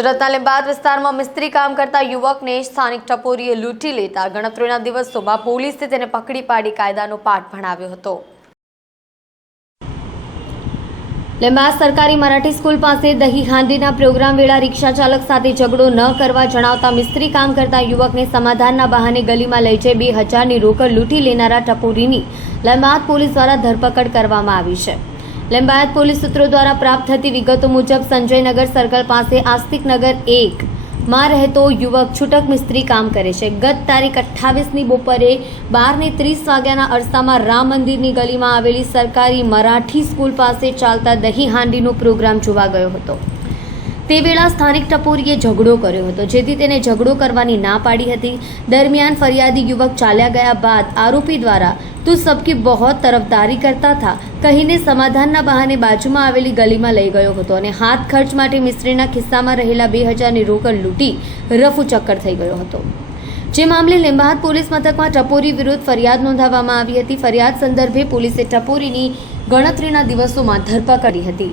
સુરતના લીંબાયત વિસ્તારમાં મિસ્ત્રી કામ કરતા યુવકને સ્થાનિક ટપોરીએ લૂંટી લેતા ગણતરીના દિવસોમાં પોલીસે તેને પકડી પાડી કાયદાનો પાઠ ભણાવ્યો હતો। લીંબાયત સરકારી મરાઠી સ્કૂલ પાસે દહીં હાંડીના પ્રોગ્રામ વેળા રિક્ષા ચાલક સાથે ઝઘડો ન કરવા જણાવતા મિસ્ત્રી કામ કરતા યુવકને સમાધાનના બહાને ગલીમાં લઈ જઈ 2000ની રોકડ લૂંટી લેનારા ટપોરીની લીંબાયત પોલીસ દ્વારા ધરપકડ કરવામાં આવી છે। લીંબાયત પોલીસ સૂત્રો દ્વારા પ્રાપ્ત થતી વિગતો મુજબ સંજયનગર સર્કલ પાસે આસ્તિકનગર 1 માં રહેતો યુવક છૂટક મિસ્ત્રી કામ કરે છે। ગત તારીખ 28ની બપોરે 12:30 વાગ્યાના અરસામાં રામ મંદિરની ગલીમાં આવેલી સરકારી મરાઠી સ્કૂલ પાસે ચાલતા દહીં હાંડીનો પ્રોગ્રામ જોવા ગયો હતો। તે વેળા સ્થાનિક ટપોરીએ ઝઘડો કર્યો હતો, જેથી તેને ઝઘડો કરવાની ના પાડી હતી। દરમિયાન ફરિયાદી યુવક ચાલ્યા ગયા બાદ આરોપી દ્વારા તું સબકી બહોત તરફદારી કરતા થા કહીને સમાધાનના બહાને બાજુમાં આવેલી ગલીમાં લઈ ગયો હતો અને હાથ ખર્ચ માટે મિસ્ત્રીના ખિસ્સામાં રહેલા 2000ની રોકડ લૂંટી રફુ ચક્કર થઈ ગયો હતો। જે મામલે લીંબાયત પોલીસ મથકમાં ટપોરી વિરુદ્ધ ફરિયાદ નોંધાવવામાં આવી હતી। ફરિયાદ સંદર્ભે પોલીસે ટપોરીની ગણતરીના દિવસોમાં ધરપકડ કરી હતી।